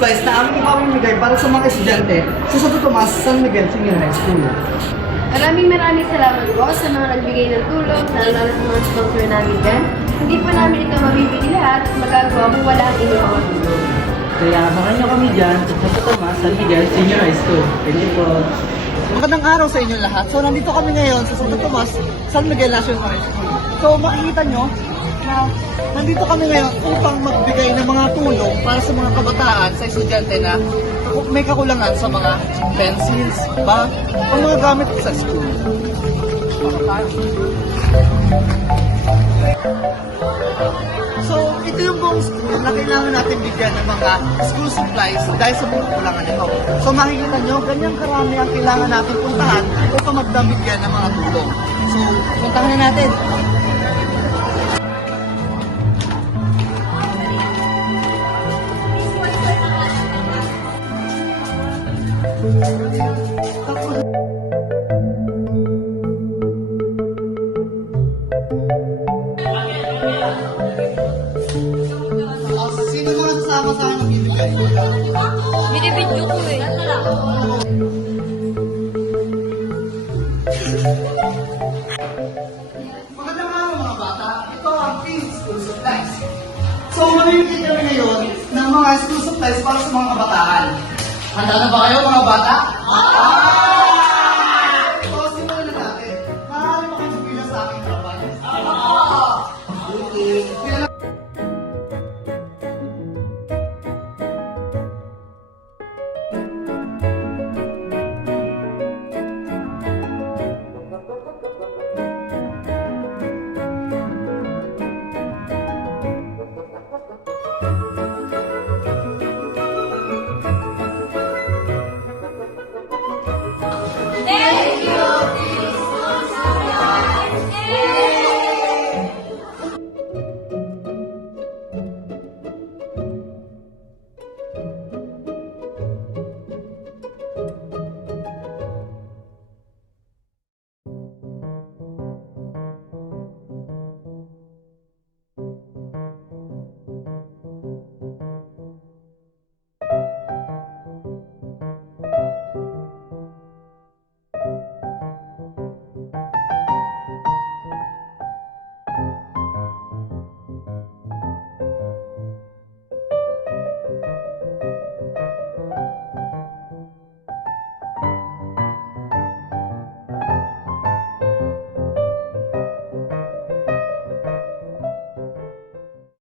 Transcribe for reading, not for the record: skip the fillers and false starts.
supplies na aming ipamimigay para sa mga estudyante sa Santo Tomas, San Miguel Senior High School. Maraming salamat po sa mga nagbigay ng tulong, lalo na sa mga sponsor namin dyan. Hindi po namin ito mabibili lahat at magagawa kung wala ang inyong mga tulong. Kaya abangan nyo kami dyan sa Santo Tomas, San Miguel Senior High School. Thank you po. Magandang araw sa inyo lahat. So, nandito kami ngayon sa Santo Tomas, San Miguel National High School. So, makikita nyo na nandito kami ngayon upang magbigay ng mga tulong para sa mga kabataan, sa estudyante na may kakulangan sa mga pencils, bag, o mga gamit sa school. So, ito yung buong school na kailangan natin bigyan ng mga school supplies dahil sa mga kulangan nito. So, makikita nyo, ganyang karami ang kailangan natin puntahan upang magdambigyan ng mga tulong. So, puntahan na natin. Sino mga kasama sa akin magbibigay? Binibidyo ko eh. Magandang araw mga bata. Ito ang Team School Supplies. So, mamimigay kami ngayon ng mga school supplies para sa mga kabataan. Handa na ba kayo mga bata?